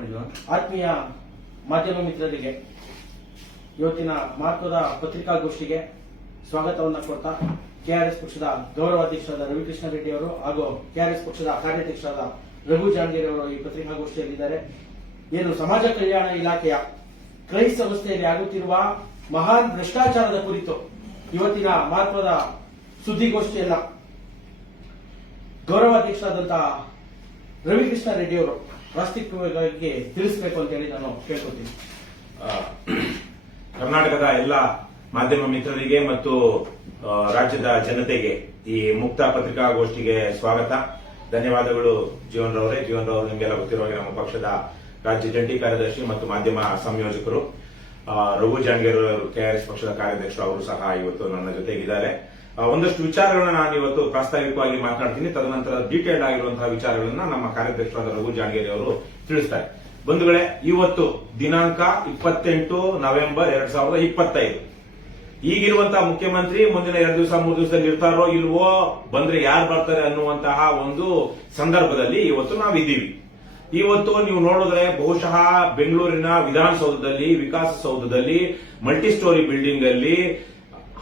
ಮಾಡಿದ್ವಿ ಆತ್ಮೀಯ ಮಾಧ್ಯಮ ಮಿತ್ರರಿಗೆ ಇವತ್ತಿನ ಮಹತ್ವದ ಪತ್ರಿಕಾಗೋಷ್ಠಿಗೆ ಸ್ವಾಗತವನ್ನು ಕೊಡ್ತಾ ಕೆಆರ್ಎಸ್ ಪಕ್ಷದ ಗೌರವಾಧ್ಯಕ್ಷರಾದ ರವಿಕೃಷ್ಣ ರೆಡ್ಡಿ ಅವರು ಹಾಗೂ ಕೆಆರ್ಎಸ್ ಪಕ್ಷದ ಕಾರ್ಯಾಧ್ಯಕ್ಷರಾದ ರಘು ಜಾಂಗೀರ್ ಅವರು ಈ ಪತ್ರಿಕಾಗೋಷ್ಠಿಯಲ್ಲಿದ್ದಾರೆ. ಏನು ಸಮಾಜ ಕಲ್ಯಾಣ ಇಲಾಖೆಯ ಕ್ರೈಸ್ ಸಂಸ್ಥೆಯಲ್ಲಿ ಆಗುತ್ತಿರುವ ಮಹಾನ್ ಭ್ರಷ್ಟಾಚಾರದ ಕುರಿತು ಇವತ್ತಿನ ಮಹತ್ವದ ಸುದ್ದಿಗೋಷ್ಠಿಯನ್ನ ಗೌರವಾಧ್ಯಕ್ಷರಾದಂತಹ ರವಿಕೃಷ್ಣ ರೆಡ್ಡಿ ಅವರು ಪ್ರಾಸ್ತಿಕವಾಗಿ ತಿಳಿಸಬೇಕು ಅಂತ ಹೇಳಿ ನಾನು ಕೇಳ್ಕೊತೀನಿ. ಕರ್ನಾಟಕದ ಎಲ್ಲ ಮಾಧ್ಯಮ ಮಿತ್ರರಿಗೆ ಮತ್ತು ರಾಜ್ಯದ ಜನತೆಗೆ ಈ ಮುಕ್ತ ಪತ್ರಿಕಾಗೋಷ್ಠಿಗೆ ಸ್ವಾಗತ. ಧನ್ಯವಾದಗಳು ಜೀವನ್ ರವರೇ. ಜೀವನ್ ರವರು ನಿಮಗೆಲ್ಲ ಗೊತ್ತಿರುವ ನಮ್ಮ ಪಕ್ಷದ ರಾಜ್ಯ ಜಂಟಿ ಕಾರ್ಯದರ್ಶಿ ಮತ್ತು ಮಾಧ್ಯಮ ಸಂಯೋಜಕರು. ರಘು ಜಾಂಗೇರ್ ಕೆಆರ್ಎಸ್ ಪಕ್ಷದ ಕಾರ್ಯಾಧ್ಯಕ್ಷರು ಅವರು ಸಹ ಇವತ್ತು ನನ್ನ ಜೊತೆಗಿದ್ದಾರೆ. ಒಂದಷ್ಟು ವಿಚಾರಗಳನ್ನ ನಾನು ಇವತ್ತು ಪ್ರಾಸ್ತಾವಿಕವಾಗಿ ಮಾತನಾಡ್ತೀನಿ ತದನಂತರ ಡೀಟೇಲ್ಡ್ ಆಗಿರುವಂತಹ ವಿಚಾರಗಳನ್ನ ನಮ್ಮ ಕಾರ್ಯಾಧ್ಯಕ್ಷರಾದ ರಘು ಜಾಣಗೇರಿ ಅವರು ತಿಳಿಸ್ತಾರೆ. ಬಂಧುಗಳೇ, ಇವತ್ತು ದಿನಾಂಕ ಇಪ್ಪತ್ತೆಂಟು ನವೆಂಬರ್ ಎರಡ್ ಸಾವಿರದ ಇಪ್ಪತ್ತೈದು. ಈಗಿರುವಂತಹ ಮುಖ್ಯಮಂತ್ರಿ ಮುಂದಿನ ಎರಡು ದಿವಸ, ಮೂರು ದಿವಸದಲ್ಲಿ ಇರ್ತಾರೋ ಇಲ್ವೋ, ಬಂದ್ರೆ ಯಾರು ಬರ್ತಾರೆ ಅನ್ನುವಂತಹ ಒಂದು ಸಂದರ್ಭದಲ್ಲಿ ಇವತ್ತು ನಾವಿದ್ದೀವಿ ಇವತ್ತು ನೀವು ನೋಡಿದ್ರೆ ಬಹುಶಃ ಬೆಂಗಳೂರಿನ ವಿಧಾನಸೌಧದಲ್ಲಿ ವಿಕಾಸಸೌಧದಲ್ಲಿ ಮಲ್ಟಿ ಸ್ಟೋರಿ ಬಿಲ್ಡಿಂಗ್ ಅಲ್ಲಿ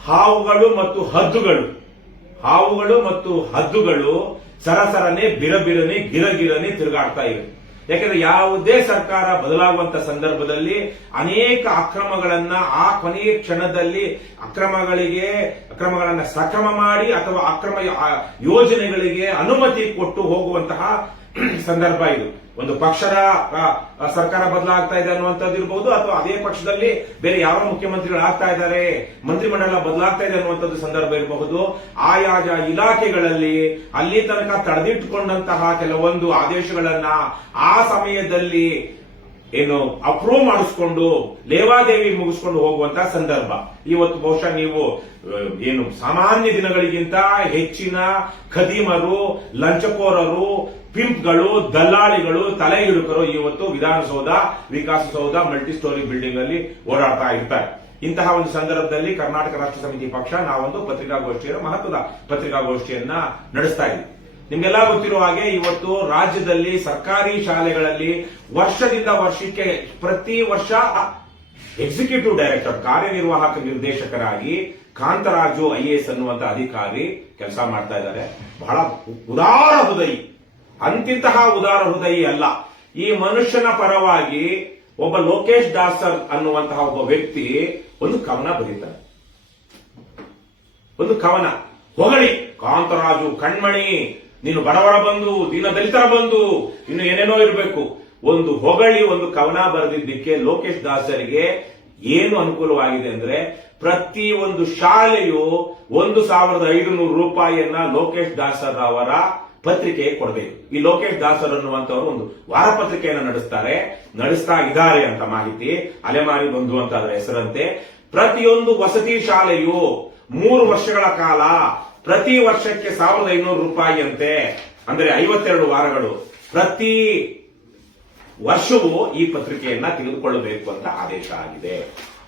ಹಾವುಗಳು ಮತ್ತು ಹದ್ದುಗಳು. ಹಾವುಗಳು ಮತ್ತು ಹದ್ದುಗಳು ಸರಸರನೆ, ಬಿರಬಿರನೆ, ಗಿರಗಿರನೆ ತಿರುಗಾಡ್ತಾ ಇವೆ. ಯಾಕಂದ್ರೆ ಯಾವುದೇ ಸರ್ಕಾರ ಬದಲಾಗುವಂತ ಸಂದರ್ಭದಲ್ಲಿ ಅನೇಕ ಅಕ್ರಮಗಳನ್ನ ಆ ಕೊನೆಯ ಕ್ಷಣದಲ್ಲಿ ಅಕ್ರಮಗಳಿಗೆ, ಅಕ್ರಮಗಳನ್ನ ಸಕ್ರಮ ಮಾಡಿ ಅಥವಾ ಅಕ್ರಮ ಯೋಜನೆಗಳಿಗೆ ಅನುಮತಿ ಕೊಟ್ಟು ಹೋಗುವಂತಹ ಸಂದರ್ಭ ಇದು. ಒಂದು ಪಕ್ಷದ ಸರ್ಕಾರ ಬದಲಾಗ್ತಾ ಇದೆ ಅನ್ನುವಂಥದ್ದು ಇರಬಹುದು ಅಥವಾ ಅದೇ ಪಕ್ಷದಲ್ಲಿ ಬೇರೆ ಯಾವ ಮುಖ್ಯಮಂತ್ರಿಗಳು ಆಗ್ತಾ ಇದ್ದಾರೆ, ಮಂತ್ರಿಮಂಡಲ ಬದಲಾಗ್ತಾ ಇದೆ ಅನ್ನುವಂಥದ್ದು ಸಂದರ್ಭ ಇರಬಹುದು. ಆಯಾಜ ಇಲಾಖೆಗಳಲ್ಲಿ ಅಲ್ಲಿ ತನಕ ತಡೆದಿಟ್ಟುಕೊಂಡಂತಹ ಕೆಲವೊಂದು ಆದೇಶಗಳನ್ನ ಆ ಸಮಯದಲ್ಲಿ ಏನು ಅಪ್ರೂವ್ ಮಾಡಿಸ್ಕೊಂಡು ಲೇವಾದೇವಿ ಮುಗಿಸ್ಕೊಂಡು ಹೋಗುವಂತ ಸಂದರ್ಭ. ಇವತ್ತು ಬಹುಶಃ ನೀವು ಏನು ಸಾಮಾನ್ಯ ದಿನಗಳಿಗಿಂತ ಹೆಚ್ಚಿನ ಖದೀಮರು, ಲಂಚಕೋರರು ಪಿಂಪ್ಗಳು ದಲ್ಲಾಳಿಗಳು, ತಲೆ ಹಿಡುಕರು ಇವತ್ತು Vidhana Soudha, Vikasa Soudha multi storey building ಅಲ್ಲಿ ಓಡಾಡ್ತಾ ಇರ್ತಾರೆ. ಇಂತಹ ಒಂದು ಸಂದರ್ಭದಲ್ಲಿ ಕರ್ನಾಟಕ ರಾಷ್ಟ್ರ ಸಮಿತಿ ಪಕ್ಷ ನಾವೊಂದು ಪತ್ರಿಕಾಗೋಷ್ಠಿಯನ್ನು ಮಹತ್ವದ ಪತ್ರಿಕಾಗೋಷ್ಠಿಯನ್ನ ನಡೆಸ್ತಾ ಇದ್ದೀವಿ. ನಿಮ್ಗೆಲ್ಲ ಗೊತ್ತಿರುವ ಹಾಗೆ ಇವತ್ತು ರಾಜ್ಯದಲ್ಲಿ ಸರ್ಕಾರಿ ಶಾಲೆಗಳಲ್ಲಿ ವರ್ಷದಿಂದ ವರ್ಷಕ್ಕೆ ಪ್ರತಿ ವರ್ಷ ಎಕ್ಸಿಕ್ಯೂಟಿವ್ ಡೈರೆಕ್ಟರ್ ಕಾರ್ಯನಿರ್ವಾಹಕ ನಿರ್ದೇಶಕರಾಗಿ ಕಾಂತರಾಜು ಐಎಎಸ್ ಅನ್ನುವಂತ ಅಧಿಕಾರಿ ಕೆಲಸ ಮಾಡ್ತಾ ಇದ್ದಾರೆ. ಬಹಳ ಉದಾರ ಹೃದಯಿ. ಅಂತಿಂತಹ ಉದಾರ ಹೃದಯಿ ಅಲ್ಲ. ಈ ಮನುಷ್ಯನ ಪರವಾಗಿ ಒಬ್ಬ ಲೋಕೇಶ್ ದಾಸರ್ ಅನ್ನುವಂತಹ ಒಬ್ಬ ವ್ಯಕ್ತಿ ಒಂದು ಕವನ ಬರೀತಾರೆ ಒಂದು ಕವನ. ಹೊಗಳಿ. ಕಾಂತರಾಜು ಕಣ್ಮಣಿ ನೀನು ಬಡವರ ಬಂದು, ದೀನ ದಲಿತರ ಬಂದು, ಇನ್ನು ಏನೇನೋ ಇರಬೇಕು. ಒಂದು ಹೊಗಳಿ, ಒಂದು ಕವನ ಬರೆದಿದ್ದಕ್ಕೆ ಲೋಕೇಶ್ ದಾಸರಿಗೆ ಏನು ಅನುಕೂಲವಾಗಿದೆ ಅಂದ್ರೆ ಪ್ರತಿ ಒಂದು ಶಾಲೆಯು ಒಂದು ಸಾವಿರದ ಐದುನೂರು ರೂಪಾಯಿಯನ್ನ ಲೋಕೇಶ್ ದಾಸರ್ ಅವರ ಪತ್ರಿಕೆಗೆ ಕೊಡಬೇಕು. ಈ ಲೋಕೇಶ್ ದಾಸರ್ ಅನ್ನುವಂಥವ್ರು ಒಂದು ವಾರಪತ್ರಿಕೆಯನ್ನು ನಡೆಸ್ತಾರೆ. ನಡೆಸ್ತಾ ಇದ್ದಾರೆ ಅಂತ ಮಾಹಿತಿ. ಅಲೆಮಾರಿ ಬಂಧು ಅಂತ ಅದರ ಹೆಸರಂತೆ. ಪ್ರತಿಯೊಂದು ವಸತಿ ಶಾಲೆಯು ಮೂರು ವರ್ಷಗಳ ಕಾಲ ಪ್ರತಿ ವರ್ಷಕ್ಕೆ ಸಾವಿರದ ಐನೂರು ರೂಪಾಯಿಯಂತೆ, ಅಂದರೆ ಐವತ್ತೆರಡು ವಾರಗಳು, ಪ್ರತಿ ವರ್ಷವೂ ಈ ಪತ್ರಿಕೆಯನ್ನ ತೆಗೆದುಕೊಳ್ಳಬೇಕು ಅಂತ ಆದೇಶ ಆಗಿದೆ.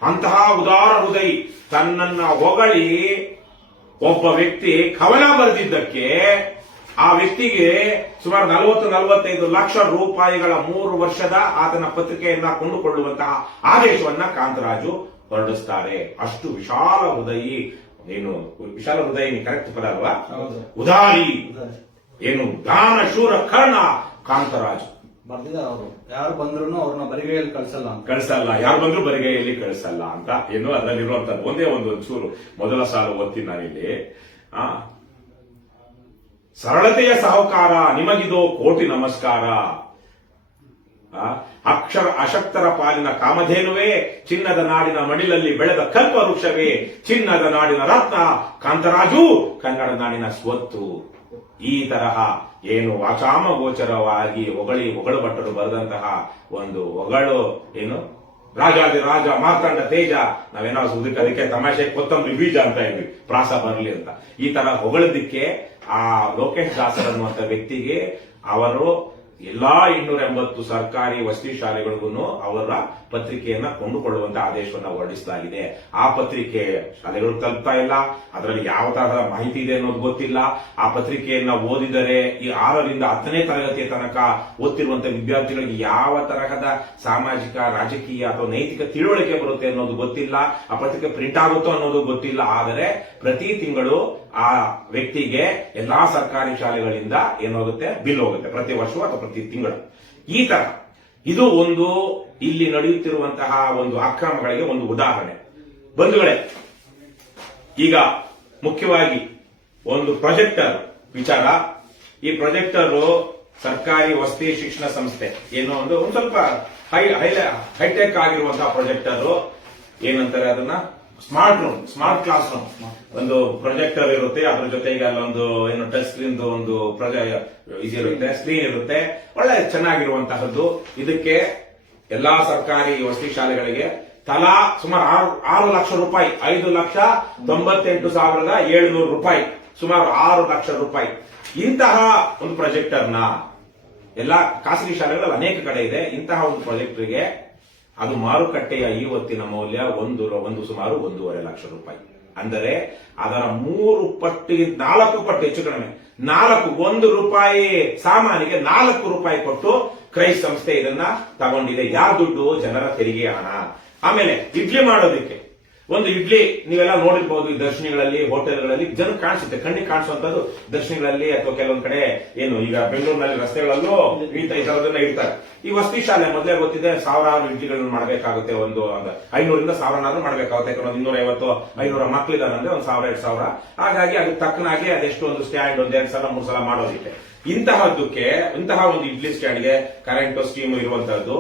ಅಂತಹ ಉದಾರ ಹೃದಯ ತನ್ನನ್ನ ಹೊಗಳಿ ಒಬ್ಬ ವ್ಯಕ್ತಿ ಕವನ ಬರೆದಿದ್ದಕ್ಕೆ, ಆ ವ್ಯಕ್ತಿಗೆ ಸುಮಾರು ನಲವತ್ತು, ನಲವತ್ತೈದು ಲಕ್ಷ ರೂಪಾಯಿಗಳ ಮೂರು ವರ್ಷದ ಆತನ ಪತ್ರಿಕೆಯನ್ನ ಕೊಂಡುಕೊಳ್ಳುವಂತಹ ಆದೇಶವನ್ನ ಕಾಂತರಾಜು ಹೊರಡಿಸ್ತಾರೆ. ಅಷ್ಟು ವಿಶಾಲ ಹೃದಯಿ ಏನು ವಿಶಾಲ ಹೃದಯ ಕರೆಕ್ಟ್ ಪದ ಅಲ್ವಾ. ಉದಾರಿ. ಏನು ದಾನ ಶೂರ ಕರ್ಣ ಕಾಂತರಾಜ್. ಬರ್ದಿದ್ದಾರೆ ಅವರು. ಯಾರು ಬಂದ್ರು ಅವ್ರನ್ನ ಬರಿಗೈಯಲ್ಲಿ ಕಳ್ಸಲ್ಲ ಕಳಿಸಲ್ಲ. ಯಾರು ಬಂದ್ರು ಬರಿಗೈಯಲ್ಲಿ ಕಳಿಸಲ್ಲ ಅಂತ ಏನು ಅದರಲ್ಲಿರುವಂತದ್ದು ಒಂದೇ ಒಂದು ಚೂರು ಮೊದಲ ಸಾಲು ಓದ್ತೀನಿ ನಾನಿಲ್ಲಿ. ಆ? ಸರಳತೆಯ ಸಹಕಾರ ನಿಮಗಿದೋ ಕೋಟಿ ನಮಸ್ಕಾರ. ಆ, ಅಕ್ಷರ ಅಶಕ್ತರ ಪಾಲಿನ ಕಾಮಧೇನುವೆ, ಚಿನ್ನದ ನಾಡಿನ ಮಡಿಲಲ್ಲಿ ಬೆಳೆದ ಕಲ್ಪ ವೃಕ್ಷವೇ, ಚಿನ್ನದ ನಾಡಿನ ರತ್ನ, ಕಾಂತರಾಜು ಕನ್ನಡ ನಾಡಿನ ಸ್ವತ್ತು. ಈ ತರಹ ಏನು ವಾಚಾಮ ಗೋಚರವಾಗಿ ಹೊಗಳಿ ಹೊಗಳು ಭಟ್ಟರು ಬರೆದಂತಹ ಒಂದು ಹೊಗಳು, ಏನು? ರಾಜಾದಿ ರಾಜ ಮಾರ್ತಾಂಡ ತೇಜ ನಾವೇನೋ ಅದಕ್ಕೆ ಅದಕ್ಕೆ ತಮಾಷೆ, ಕೊತ್ತಂಬರಿ ಬೀಜ ಅಂತ ಇದ್ವಿ ಪ್ರಾಸ ಬರಲಿ ಅಂತ. ಈ ತರ ಹೊಗಳದಿಕ್ಕೆ ಆ ಲೋಕೇಶ್ ದಾಸರ್ ಅನ್ನುವಂತ ವ್ಯಕ್ತಿಗೆ ಅವರು ಎಲ್ಲಾ ಇನ್ನೂರ ಎಂಬತ್ತು ಸರ್ಕಾರಿ ವಸತಿ ಶಾಲೆಗಳಿಗೂ ಅವರ ಪತ್ರಿಕೆಯನ್ನ ಕೊಂಡುಕೊಳ್ಳುವಂತ ಆದೇಶವನ್ನ ಹೊರಡಿಸಲಾಗಿದೆ. ಆ ಪತ್ರಿಕೆ ಶಾಲೆಗಳು ತಲುಪ್ತಾ ಇಲ್ಲ. ಅದರಲ್ಲಿ ಯಾವ ತರಹದ ಮಾಹಿತಿ ಇದೆ ಅನ್ನೋದು ಗೊತ್ತಿಲ್ಲ. ಆ ಪತ್ರಿಕೆಯನ್ನ ಓದಿದರೆ ಈ ಆರರಿಂದ ಹತ್ತನೇ ತರಗತಿಯ ತನಕ ಓದ್ತಿರುವಂತಹ ವಿದ್ಯಾರ್ಥಿಗಳಿಗೆ ಯಾವ ತರಹದ ಸಾಮಾಜಿಕ, ರಾಜಕೀಯ ಅಥವಾ ನೈತಿಕ ತಿಳುವಳಿಕೆ ಬರುತ್ತೆ ಅನ್ನೋದು ಗೊತ್ತಿಲ್ಲ. ಆ ಪತ್ರಿಕೆ ಪ್ರಿಂಟ್ ಆಗುತ್ತೋ ಅನ್ನೋದು ಗೊತ್ತಿಲ್ಲ. ಆದರೆ ಪ್ರತಿ ತಿಂಗಳು ಆ ವ್ಯಕ್ತಿಗೆ ಎಲ್ಲಾ ಸರ್ಕಾರಿ ಶಾಲೆಗಳಿಂದ ಏನಾಗುತ್ತೆ? ಬಿಲ್ ಹೋಗುತ್ತೆ, ಪ್ರತಿ ವರ್ಷ ಅಥವಾ ಪ್ರತಿ ತಿಂಗಳು. ಈ ತರ. ಇದು ಒಂದು ಇಲ್ಲಿ ನಡೆಯುತ್ತಿರುವಂತಹ ಒಂದು ಅಕ್ರಮಗಳಿಗೆ ಒಂದು ಉದಾಹರಣೆ. ಬಂಧುಗಳೇ, ಈಗ ಮುಖ್ಯವಾಗಿ ಒಂದು ಪ್ರೊಜೆಕ್ಟರ್ ವಿಚಾರ. ಈ ಪ್ರೊಜೆಕ್ಟರ್ ಸರ್ಕಾರಿ ವಸತಿ ಶಿಕ್ಷಣ ಸಂಸ್ಥೆ. ಏನೋ ಒಂದು ಒಂದು ಸ್ವಲ್ಪ ಹೈ ಹೈಟೆಕ್ ಆಗಿರುವಂತಹ ಪ್ರೊಜೆಕ್ಟರ್. ಏನಂತಾರೆ ಅದನ್ನ? Smart room smart class room ಒಂದು ಪ್ರೊಜೆಕ್ಟರ್ ಇರುತ್ತೆ, ಅದ್ರ ಜೊತೆಗೆ ಅಲ್ಲೊಂದು ಏನು ಟಚ್ ಸ್ಕ್ರೀನ್ ಒಂದು ಪ್ರೊಜೆ ಇದಿರುತ್ತೆ ಸ್ಕ್ರೀನ್ ಇರುತ್ತೆ. ಒಳ್ಳೆ ಚೆನ್ನಾಗಿರುವಂತಹದ್ದು. ಇದಕ್ಕೆ ಎಲ್ಲಾ ಸರ್ಕಾರಿ ವಸತಿ ಶಾಲೆಗಳಿಗೆ ತಲಾ ಸುಮಾರು ಆರು ಆರು ಲಕ್ಷ ರೂಪಾಯಿ, ಐದು ಲಕ್ಷ ತೊಂಬತ್ತೆಂಟು ಸಾವಿರದ ಏಳುನೂರು ರೂಪಾಯಿ, ಸುಮಾರು ಆರು ಲಕ್ಷ ರೂಪಾಯಿ. ಇಂತಹ ಒಂದು ಪ್ರೊಜೆಕ್ಟರ್ನ ಎಲ್ಲಾ ಖಾಸಗಿ ಶಾಲೆಗಳಲ್ಲಿ ಅನೇಕ ಕಡೆ ಇದೆ. ಇಂತಹ ಒಂದು ಪ್ರಾಜೆಕ್ಟ್ಗೆ ಅದು ಮಾರುಕಟ್ಟೆಯ ಇವತ್ತಿನ ಮೌಲ್ಯ ಒಂದು ಒಂದು ಸುಮಾರು ಒಂದೂವರೆ ಲಕ್ಷ ರೂಪಾಯಿ. ಅಂದರೆ ಅದರ ಮೂರು ಪಟ್ಟು, ನಾಲ್ಕು ಪಟ್ಟು ಹೆಚ್ಚು ಕಡಿಮೆ. ನಾಲ್ಕು, ಒಂದು ರೂಪಾಯಿ ಸಾಮಾನಿಗೆ ನಾಲ್ಕು ರೂಪಾಯಿ ಕೊಟ್ಟು ಕ್ರೈಸ್ಟ್ ಸಂಸ್ಥೆ ಇದನ್ನ ತಗೊಂಡಿದೆ. ಯಾವ ದುಡ್ಡು? ಜನರ ತೆರಿಗೆ ಹಣ. ಆಮೇಲೆ ಇಡ್ಲಿ ಮಾಡೋದಕ್ಕೆ. ಒಂದು ಇಡ್ಲಿ ನೀವೆಲ್ಲ ನೋಡಿರ್ಬೋದು ಈ ದರ್ಶನಿಗಳಲ್ಲಿ, ಹೋಟೆಲ್ಗಳಲ್ಲಿ ಜನ ಕಾಣಿಸುತ್ತೆ, ಕಣ್ಣಿಗೆ ಕಾಣಿಸುವಂತದ್ದು ದರ್ಶನಿಗಳಲ್ಲಿ ಅಥವಾ ಕೆಲವೊಂದ್ ಕಡೆ ಏನು, ಈಗ ಬೆಂಗಳೂರಿನಲ್ಲಿ ರಸ್ತೆಗಳಲ್ಲೂ ಈ ತರದನ್ನ ಇಡ್ತಾರೆ. ಈ ವಸ್ತಿ ಶಾಲೆ ಮೊದಲೇ ಗೊತ್ತಿದೆ, ಸಾವಿರಾರು ಇಡ್ಲಿಗಳನ್ನ ಮಾಡಬೇಕಾಗುತ್ತೆ ಒಂದು ಐನೂರಿಂದ ಸಾವಿರನಾದ್ರೂ ಮಾಡಬೇಕಾಗುತ್ತೆ, ಯಾಕಂದ್ರೆ ಇನ್ನೂರ ಐವತ್ತು ಐನೂರ ಮಕ್ಳಿದಾರೆ ಅಂದ್ರೆ ಒಂದು ಸಾವಿರ, ಎರಡು ಸಾವಿರ. ಹಾಗಾಗಿ ಅದಕ್ಕೆ ತಕ್ಕನಾಗಿ ಅದೆಷ್ಟು ಒಂದು ಸ್ಟ್ಯಾಂಡ್ ಒಂದ್ ಎರಡು ಸಲ ಮೂರು ಸಲ ಮಾಡೋದಿಕ್ಕೆ. ಇಂತಹದ್ದಕ್ಕೆ, ಇಂತಹ ಒಂದು ಇಡ್ಲಿ ಸ್ಟ್ಯಾಂಡ್ಗೆ ಕರೆಂಟ್ ಸ್ಕೀಮ್ ಇರುವಂತಹದ್ದು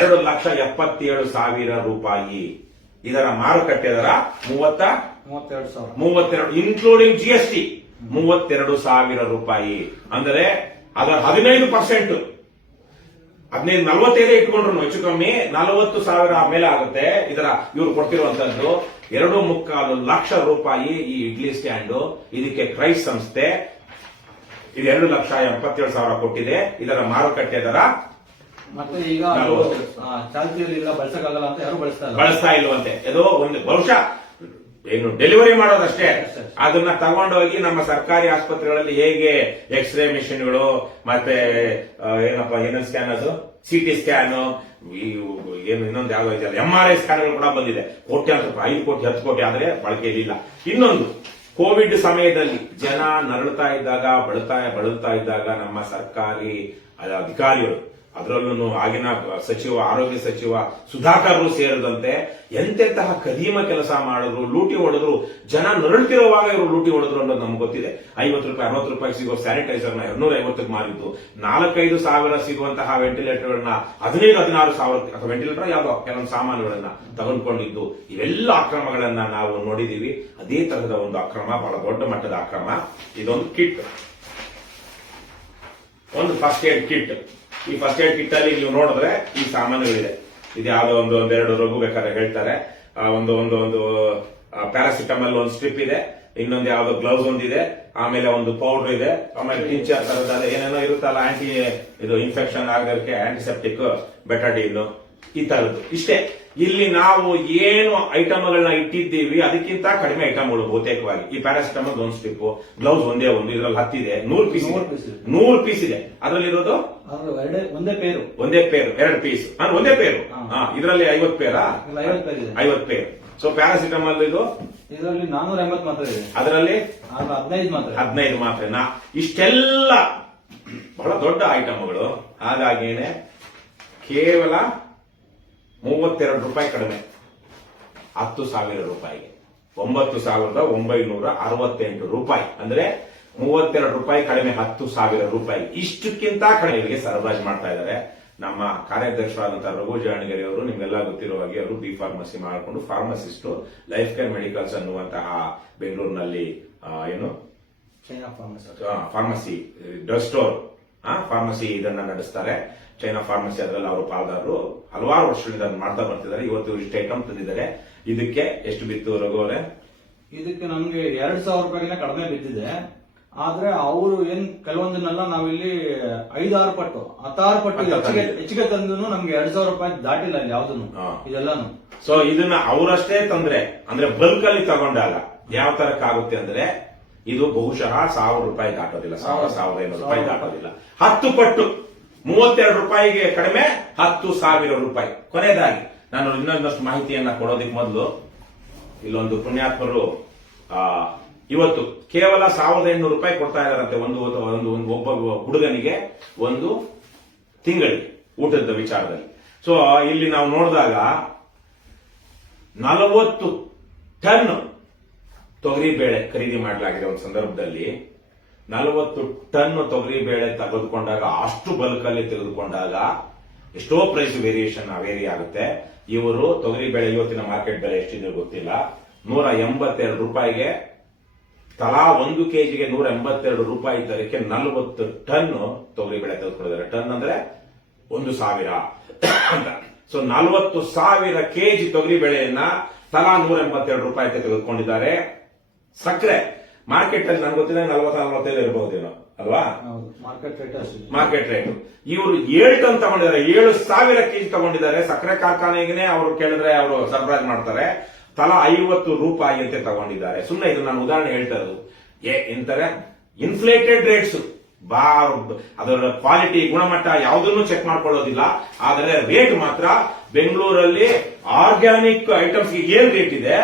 ಎರಡು ಲಕ್ಷ ಎಪ್ಪತ್ತೇಳು ಸಾವಿರ ರೂಪಾಯಿ. ಇದರ ಮಾರುಕಟ್ಟೆ ದರ ಮೂವತ್ತ ಮೂವತ್ತೆರಡು ಸಾವಿರ. ಮೂವತ್ತೆರಡು ಇನ್ಕ್ಲೂಡಿಂಗ್ ಟಿ ಮೂವತ್ತೆರಡು ಸಾವಿರ ರೂಪಾಯಿ. ಅಂದರೆ ಅದರ ಹದಿನೈದು ಪರ್ಸೆಂಟ್ ಹದಿನೈದು ನಲವತ್ತೈದೇ ಇಟ್ಕೊಂಡ್ರು ಹೆಚ್ಚು ಕಮ್ಮಿ ನಲವತ್ತು ಸಾವಿರ ಮೇಲೆ ಆಗುತ್ತೆ. ಇದರ ಇವರು ಕೊಡ್ತಿರುವಂತದ್ದು ಎರಡು ಮುಕ್ಕಾಲು ಲಕ್ಷ ರೂಪಾಯಿ ಈ ಇಡ್ಲಿ ಸ್ಟ್ಯಾಂಡ್. ಇದಕ್ಕೆ ಕ್ರೈಸ್ ಸಂಸ್ಥೆ. ಇದು ಎರಡು ಲಕ್ಷ ಎಪ್ಪತ್ತೇಳು ಸಾವಿರ ಕೊಟ್ಟಿದೆ. ಇದರ ಮಾರುಕಟ್ಟೆ ದರ ಮತ್ತೆ ಈಗ ಅದು. ಆ, ಚಾಲ್ತಿಯಲ್ಲಿ ಇಲ್ಲ ಬಳಸಕ್ಕಾಗಲ್ಲ ಅಂತ ಯಾರು ಬಳಸ್ತಾ ಇಲ್ಲ. ಬಳಸ್ತಾ ಇಲ್ವಂತೆ. ಇದು ಒಂದು ಬಹುಶಃ ಏನು ಡೆಲಿವರಿ ಮಾಡೋದಷ್ಟೇ. ಅದನ್ನ ತಗೊಂಡೋಗಿ ನಮ್ಮ ಸರ್ಕಾರಿ ಆಸ್ಪತ್ರೆಗಳಲ್ಲಿ ಹೇಗೆ ಎಕ್ಸ್ರೇ ಮಿಷಿನ್ಗಳು ಮತ್ತೆ ಆ, ಏನಪ್ಪ ಏನೇನು ಸ್ಕ್ಯಾನ್ ಅದು? ಸಿಟಿ ಸ್ಕ್ಯಾನ್ ಏನು ಇನ್ನೊಂದು ಯಾವ್ದೋ ಇದೆಯಲ್ಲ? ಎಂ ಆರ್ ಐ ಸ್ಕ್ಯಾನ್ಗಳು ಕೂಡ ಬಂದಿದೆ. ಕೋಟ್ಯಾಂತರ ರೂಪಾಯಿ ಐದು ಕೋಟಿ ಹತ್ತು ಕೋಟಿ ಆದ್ರೆ ಬಳಕೆಯಲ್ಲಿಲ್ಲ ಇನ್ನೊಂದು ಕೋವಿಡ್ ಸಮಯದಲ್ಲಿ ಜನ ನರಳುತ್ತಾ ಇದ್ದಾಗ ಬಳತಾ ಬಳಲ್ತಾ ಇದ್ದಾಗ ನಮ್ಮ ಸರ್ಕಾರಿ ಅಧಿಕಾರಿಗಳು ಅದರಲ್ಲೂ ಆಗಿನ ಸಚಿವ, ಆರೋಗ್ಯ ಸಚಿವ ಸುಧಾಕರ್ ಸೇರಿದಂತೆ ಎಂತೆಂತಹ ಕದೀಮ ಕೆಲಸ ಮಾಡಿದ್ರು, ಲೂಟಿ ಹೊಡೆದ್ರು, ಜನ ನರಳ್ತಿರುವಾಗ ಇವರು ಲೂಟಿ ಹೊಡೆದ್ರು ಅನ್ನೋದು ನಮ್ಗೆ ಗೊತ್ತಿದೆ. ಐವತ್ತು ರೂಪಾಯಿ, ಅರವತ್ತು ರೂಪಾಯಿ ಸಿಗೋ ಸ್ಯಾನಿಟೈಸರ್ನ ಎರಡ್ನೂರ ಐವತ್ತಕ್ಕೆ ಮಾರಿದ್ದು, ನಾಲ್ಕೈದು ಸಾವಿರ ಸಿಗುವಂತಹ ವೆಂಟಿಲೇಟರ್ಗಳನ್ನ, ಹದಿನೈದು, ಹದಿನಾರು ಸಾವಿರ ಅಥವಾ ವೆಂಟಿಲೇಟರ್ ಯಾವುದೋ ಕೆಲವೊಂದು ಸಾಮಾನುಗಳನ್ನ ತಗೊಂಡ್ಕೊಂಡಿದ್ದು. ಇವೆಲ್ಲ ಅಕ್ರಮಗಳನ್ನ ನಾವು ನೋಡಿದೀವಿ. ಅದೇ ತರಹದ ಒಂದು ಅಕ್ರಮ, ಬಹಳ ದೊಡ್ಡ ಮಟ್ಟದ ಅಕ್ರಮ. ಇದೊಂದು ಕಿಟ್. ಒಂದು ಫಸ್ಟ್ ಏಡ್ ಕಿಟ್. ಈ ಫಸ್ಟ್ ಏಡ್ ಕಿಟ್ ಅಲ್ಲಿ ನೀವು ನೋಡಿದ್ರೆ ಈ ಸಾಮಾನುಗಳಿದೆ. ಇದು ಯಾವ್ದೋ ಒಂದು ಒಂದೆರಡು ರೋಗ ಬೇಕಾದ್ರೆ ಹೇಳ್ತಾರೆ. ಒಂದು ಒಂದು ಒಂದು ಪ್ಯಾರಾಸಿಟಮಲ್ ಒಂದು ಸ್ಟ್ರಿಪ್ ಇದೆ. ಇನ್ನೊಂದು ಯಾವ್ದೋ ಗ್ಲೌಸ್ ಒಂದಿದೆ. ಆಮೇಲೆ ಒಂದು ಪೌಡರ್ ಇದೆ. ಆಮೇಲೆ ಟಿಂಚರ್ ತರದಲ್ಲ ಏನೇನೋ ಇರುತ್ತಲ್ಲ ಆಂಟಿ ಇದು ಇನ್ಫೆಕ್ಷನ್ ಆಗೋದಕ್ಕೆ ಆಂಟಿಸೆಪ್ಟಿಕ್ ಬೆಟಾಡಿನ್ ಈ ತರದ್ದು. ಇಷ್ಟೇ. ಇಲ್ಲಿ ನಾವು ಏನು ಐಟಮ್ಗಳನ್ನ ಇಟ್ಟಿದ್ದೀವಿ ಅದಕ್ಕಿಂತ ಕಡಿಮೆ ಐಟಮ್ಗಳು ಬಹುತೇಕವಾಗಿ. ಈ ಪ್ಯಾರಾಸಿಟಮಲ್ ಒಂದು ಸ್ಟಿಕ್ ಗ್ಲೌಸ್ ಒಂದೇ ಒಂದು ಇದ್ರಲ್ಲಿ ಹತ್ತಿದೆ. ನೂರು ಪೀಸ್ ನೂರು ಪೀಸ್ ಇದೆ. ಅದರಲ್ಲಿರೋದು? ಇರೋದು ಎರಡೇ ಒಂದೇ ಪೇರು ಒಂದೇ ಪೇರು ಎರಡು ಪೀಸ್ ಅಂದ್ರೆ ಒಂದೇ ಪೇರು ಇದರಲ್ಲಿ ಐವತ್ ಪೇರಾ ಐವತ್ತು ಪೇರ್ ಇದೆ. ಐವತ್ ಪೇರು ಸೊ ಪ್ಯಾರಾಸಿಟಮಲ್ ಇದು? ಇದರಲ್ಲಿ ನಾನೂರ ಎಂಬತ್ತು ಮಾತ್ರ ಇದೆ. ಅದರಲ್ಲಿ? ಹದಿನೈದು ಮಾತ್ರ ಹದಿನೈದು ಮಾತ್ರ ಇಷ್ಟೆಲ್ಲ ಬಹಳ ದೊಡ್ಡ ಐಟಮ್ಗಳು ಹಾಗಾಗೇನೆ ಕೇವಲ ಮೂವತ್ತೆರಡು ರೂಪಾಯಿ ಕಡಿಮೆ. ಹತ್ತು ಸಾವಿರ ರೂಪಾಯಿಗೆ. ಒಂಬತ್ತು ಸಾವಿರದ ಒಂಬೈನೂರ ಅರವತ್ತೆಂಟು ರೂಪಾಯಿ. ಅಂದ್ರೆ ಮೂವತ್ತೆರಡು ರೂಪಾಯಿ ಕಡಿಮೆ ಹತ್ತು ಸಾವಿರ ರೂಪಾಯಿ. ಇಷ್ಟಕ್ಕಿಂತ ಕಡಿಮೆ ಇವರಿಗೆ ಸರಬರಾಜು ಮಾಡ್ತಾ ಇದ್ದಾರೆ. ನಮ್ಮ ಕಾರ್ಯಾಧ್ಯಕ್ಷರಾದಂತಹ ರಘು ಜಾಣಗೆರೆ ಅವರು ನಿಮ್ಗೆಲ್ಲ ಗೊತ್ತಿರೋ ಹಾಗೆ ಅವರು ಬಿ ಫಾರ್ಮಸಿ ಮಾಡಿಕೊಂಡು ಫಾರ್ಮಸಿಸ್ಟ್ ಲೈಫ್ ಕೇರ್ ಮೆಡಿಕಲ್ಸ್ ಅನ್ನುವಂತಹ ಬೆಂಗಳೂರಿನಲ್ಲಿ ಏನು? ಫಾರ್ಮಸಿ ಡ್ರಗ್ ಸ್ಟೋರ್ ಫಾರ್ಮಸಿ ಇದನ್ನ ನಡೆಸ್ತಾರೆ. ಚೈನಾ ಫಾರ್ಮಸಿ ಅದರಲ್ಲಿ ಅವರು ಪಾಲ್ದಾರರು ಹಲವಾರು ವರ್ಷಗಳಿಂದ ಮಾಡ್ತಾ ಬರ್ತಿದ್ದಾರೆ. ಇವತ್ತು ಇಷ್ಟು ಐಟಮ್ ತಂದಿದ್ದಾರೆ. ಇದಕ್ಕೆ ಎಷ್ಟು ಬಿತ್ತು ರಘು ಅವರೇ? ಇದಕ್ಕೆ ನಮ್ಗೆ ಎರಡ್ ಸಾವಿರ ರೂಪಾಯಿಗಿಂತ ಕಡಿಮೆ ಬಿದ್ದಿದೆ. ಆದ್ರೆ ಅವರು ಏನ್ ಕೆಲವೊಂದನ್ನೆಲ್ಲ ನಾವಿಲ್ಲಿ ಐದಾರು ಪಟ್ಟು ಹತ್ತಾರು ಪಟ್ಟು ಹೆಚ್ಚಿಗೆ. ಹೆಚ್ಚಿಗೆ ತಂದು ನಮ್ಗೆ ಎರಡ್ ಸಾವಿರ ರೂಪಾಯಿ ದಾಟಿಲ್ಲ ಅಲ್ಲಿ ಯಾವ್ದನ್ನು. ಇದೆಲ್ಲಾನು. ಸೊ ಇದನ್ನ ಅವರಷ್ಟೇ ತಂದ್ರೆ ಅಂದ್ರೆ ಬಲ್ಕ್ ಅಲ್ಲಿ ತಗೊಂಡಾಗ ಯಾವ ತರಕ್ಕಾಗುತ್ತೆ ಅಂದ್ರೆ ಇದು ಬಹುಶಃ ಸಾವಿರ ರೂಪಾಯಿ ದಾಟೋದಿಲ್ಲ ಸಾವಿರ ಸಾವಿರದ ಐನೂರು ರೂಪಾಯಿ ದಾಟೋದಿಲ್ಲ. ಹತ್ತು ಪಟ್ಟು. ಮೂವತ್ತೆರಡು ರೂಪಾಯಿಗೆ ಕಡಿಮೆ ಹತ್ತು ಸಾವಿರ ರೂಪಾಯಿ. ಕೊನೆಯದಾಗಿ, ನಾನು ಇನ್ನೊಂದಷ್ಟು ಮಾಹಿತಿಯನ್ನ ಕೊಡೋದಕ್ಕೆ ಮೊದಲು ಇಲ್ಲೊಂದು ಪುಣ್ಯಾತ್ಮರು ಇವತ್ತು ಕೇವಲ ಸಾವಿರದ ಎಂಟುನೂರು ರೂಪಾಯಿ ಕೊಡ್ತಾ ಇದಾರಂತೆ ಒಂದು ಒಂದು ಒಂದು ಒಬ್ಬ ಹುಡುಗನಿಗೆ ಒಂದು ತಿಂಗಳಿಗೆ ಊಟದ ವಿಚಾರದಲ್ಲಿ. ಸೊ ಇಲ್ಲಿ ನಾವು ನೋಡಿದಾಗ ನಲವತ್ತು ಟನ್ ತೊಗರಿ ಬೇಳೆ ಖರೀದಿ ಮಾಡಲಾಗಿದೆ ಒಂದು ಸಂದರ್ಭದಲ್ಲಿ. ನಲವತ್ತು ಟನ್ ತೊಗರಿ ಬೇಳೆ ತೆಗೆದುಕೊಂಡಾಗ, ಅಷ್ಟು ಬಲ್ಕಲ್ಲಿ ತೆಗೆದುಕೊಂಡಾಗ ಎಷ್ಟೋ ಪ್ರೈಸ್ ವೇರಿಯೇಷನ್ ವೇರಿ ಆಗುತ್ತೆ. ಇವರು ತೊಗರಿ ಬೇಳೆ ಇವತ್ತಿನ ಮಾರ್ಕೆಟ್ ಬೆಲೆ ಎಷ್ಟಿದೆ ಗೊತ್ತಿಲ್ಲ. ನೂರ ಎಂಬತ್ತೆರಡು ರೂಪಾಯಿಗೆ, ತಲಾ ಒಂದು ಕೆಜಿಗೆ ನೂರ ಎಂಬತ್ತೆರಡು ರೂಪಾಯಿ ದರಕ್ಕೆ ನಲವತ್ತು ಟನ್ ತೊಗರಿ ಬೆಳೆ ತೆಗೆದುಕೊಂಡಿದ್ದಾರೆ. ಟನ್ ಅಂದ್ರೆ ಒಂದು ಸಾವಿರ ಅಂತ. ಸೊ ನಲವತ್ತು ಸಾವಿರ ಕೆಜಿ ತೊಗರಿ ಬೆಳೆಯನ್ನ ತಲಾ ನೂರ ಎಂಬತ್ತೆರಡು ರೂಪಾಯಿ ತೆಗೆದುಕೊಂಡಿದ್ದಾರೆ. ಸಕ್ಕರೆ ಮಾರ್ಕೆಟ್ ಅಲ್ಲಿ ನನ್ಗೆ ಗೊತ್ತಿಲ್ಲ ನಲವತ್ತ ನಲವತ್ತೈದು ಇರಬಹುದೇನೋ ಅಲ್ವಾ? ಮಾರ್ಕೆಟ್ ರೇಟ್ ಮಾರ್ಕೆಟ್ ರೇಟ್ ಇವರು ಏಳು ಟನ್ ತಗೊಂಡಿದ್ದಾರೆ ಏಳು ಸಾವಿರ ಕೆಜಿ ತಗೊಂಡಿದ್ದಾರೆ. ಸಕ್ಕರೆ ಕಾರ್ಖಾನೆಗೆ ಅವರು ಕೇಳಿದ್ರೆ ಅವರು ಸರಬರಾಜು ಮಾಡ್ತಾರೆ. ತಲಾ ಐವತ್ತು ರೂಪಾಯಿ ಅಂತ ತಗೊಂಡಿದ್ದಾರೆ. ಸುಮ್ಮನೆ ಇದು ನಾನು ಉದಾಹರಣೆ ಹೇಳ್ತಾ ಇರೋದು. ಏ ಎಂತಾರೆ? ಇನ್ಫ್ಲೇಟೆಡ್ ರೇಟ್ಸ್ ಬಾ ಅದರ ಕ್ವಾಲಿಟಿ ಗುಣಮಟ್ಟ ಯಾವುದನ್ನು ಚೆಕ್ ಮಾಡ್ಕೊಳ್ಳೋದಿಲ್ಲ. ಆದರೆ ರೇಟ್ ಮಾತ್ರ ಬೆಂಗಳೂರಲ್ಲಿ ಆರ್ಗ್ಯಾನಿಕ್ ಐಟಮ್ಸ್ ಏನ್ ರೇಟ್ ಇದೆ?